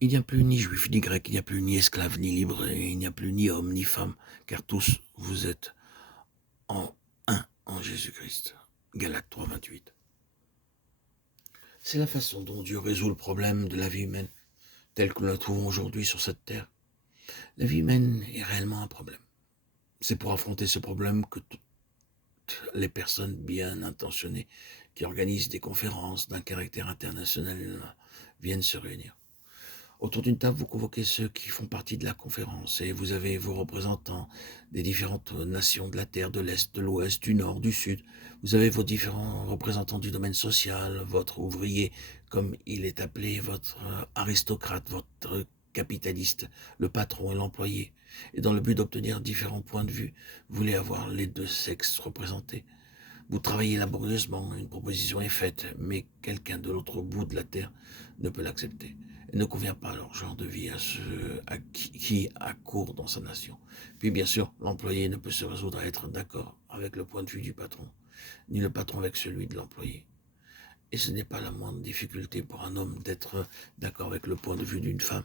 Il n'y a plus ni juif ni grec, il n'y a plus ni esclave ni libre, et il n'y a plus ni homme ni femme, car tous vous êtes en un en Jésus-Christ. Galates 3, 28. C'est la façon dont Dieu résout le problème de la vie humaine, telle que nous la trouvons aujourd'hui sur cette terre. La vie humaine est réellement un problème. C'est pour affronter ce problème que toutes les personnes bien intentionnées qui organisent des conférences d'un caractère international viennent se réunir. Autour d'une table, vous convoquez ceux qui font partie de la conférence et vous avez vos représentants des différentes nations de la Terre, de l'Est, de l'Ouest, du Nord, du Sud. Vous avez vos différents représentants du domaine social, votre ouvrier, comme il est appelé, votre aristocrate, votre capitaliste, le patron et l'employé. Et dans le but d'obtenir différents points de vue, vous voulez avoir les deux sexes représentés. Vous travaillez laborieusement, une proposition est faite, mais quelqu'un de l'autre bout de la terre ne peut l'accepter. Elle ne convient pas à leur genre de vie, à ceux à qui accourt dans sa nation. Puis bien sûr, l'employé ne peut se résoudre à être d'accord avec le point de vue du patron, ni le patron avec celui de l'employé. Et ce n'est pas la moindre difficulté pour un homme d'être d'accord avec le point de vue d'une femme.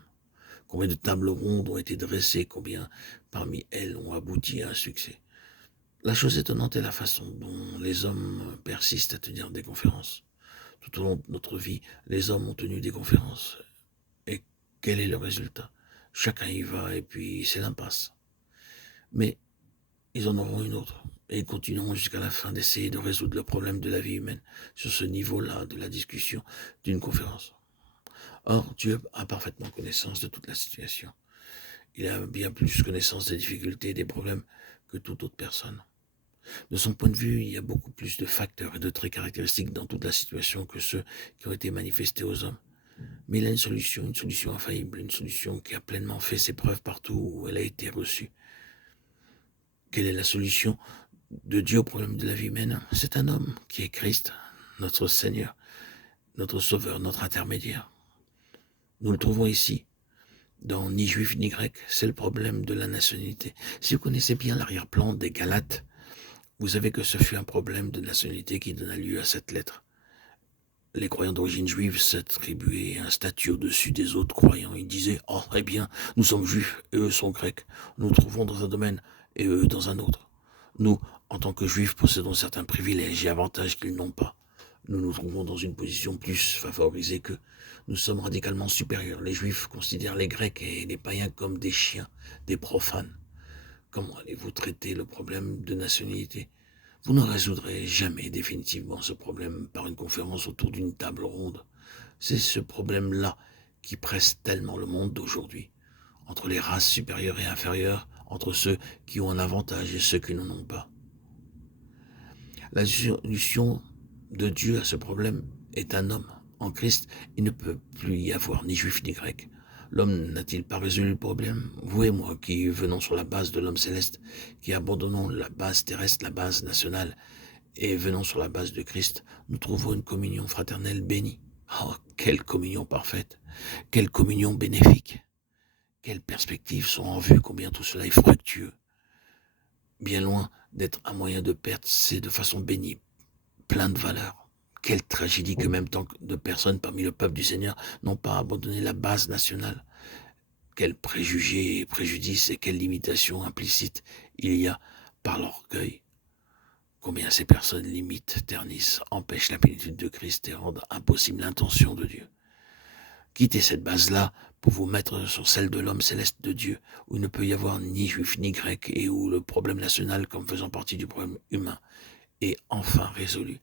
Combien de tables rondes ont été dressées, combien parmi elles ont abouti à un succès. La chose étonnante est la façon dont les hommes persistent à tenir des conférences. Tout au long de notre vie, les hommes ont tenu des conférences. Et quel est le résultat? Chacun y va et puis c'est l'impasse. Mais ils en auront une autre. Et ils continueront jusqu'à la fin d'essayer de résoudre le problème de la vie humaine sur ce niveau-là de la discussion d'une conférence. Or, Dieu a parfaitement connaissance de toute la situation. Il a bien plus connaissance des difficultés et des problèmes que toute autre personne. De son point de vue, il y a beaucoup plus de facteurs et de traits caractéristiques dans toute la situation que ceux qui ont été manifestés aux hommes. Mais il a une solution infaillible, une solution qui a pleinement fait ses preuves partout où elle a été reçue. Quelle est la solution de Dieu au problème de la vie humaine? C'est un homme qui est Christ, notre Seigneur, notre Sauveur, notre intermédiaire. Nous le trouvons ici, dans ni juif ni grec, c'est le problème de la nationalité. Si vous connaissez bien l'arrière-plan des Galates, vous savez que ce fut un problème de nationalité qui donna lieu à cette lettre. Les croyants d'origine juive s'attribuaient un statut au-dessus des autres croyants. Ils disaient « Oh, eh bien, nous sommes juifs et eux sont grecs. Nous nous trouvons dans un domaine et eux dans un autre. Nous, en tant que juifs, possédons certains privilèges et avantages qu'ils n'ont pas. Nous nous trouvons dans une position plus favorisée qu'eux. Nous sommes radicalement supérieurs. Les juifs considèrent les grecs et les païens comme des chiens, des profanes. Comment allez-vous traiter le problème de nationalité ? Vous ne résoudrez jamais définitivement ce problème par une conférence autour d'une table ronde. C'est ce problème-là qui presse tellement le monde d'aujourd'hui. Entre les races supérieures et inférieures, entre ceux qui ont un avantage et ceux qui n'en ont pas. La solution de Dieu à ce problème est un homme. En Christ, il ne peut plus y avoir ni juif ni grec. L'homme n'a-t-il pas résolu le problème? Vous et moi, qui venons sur la base de l'homme céleste, qui abandonnons la base terrestre, la base nationale, et venons sur la base de Christ, nous trouvons une communion fraternelle bénie. Oh, quelle communion parfaite! Quelle communion bénéfique! Quelles perspectives sont en vue, combien tout cela est fructueux! Bien loin d'être un moyen de perte, c'est de façon bénie, plein de valeur. Quelle tragédie que même tant de personnes parmi le peuple du Seigneur n'ont pas abandonné la base nationale. Quels préjugés et préjudices et quelles limitations implicites il y a par l'orgueil. Combien ces personnes limitent, ternissent, empêchent la plénitude de Christ et rendent impossible l'intention de Dieu. Quittez cette base-là pour vous mettre sur celle de l'homme céleste de Dieu, où il ne peut y avoir ni juif ni grec et où le problème national, comme faisant partie du problème humain, est enfin résolu.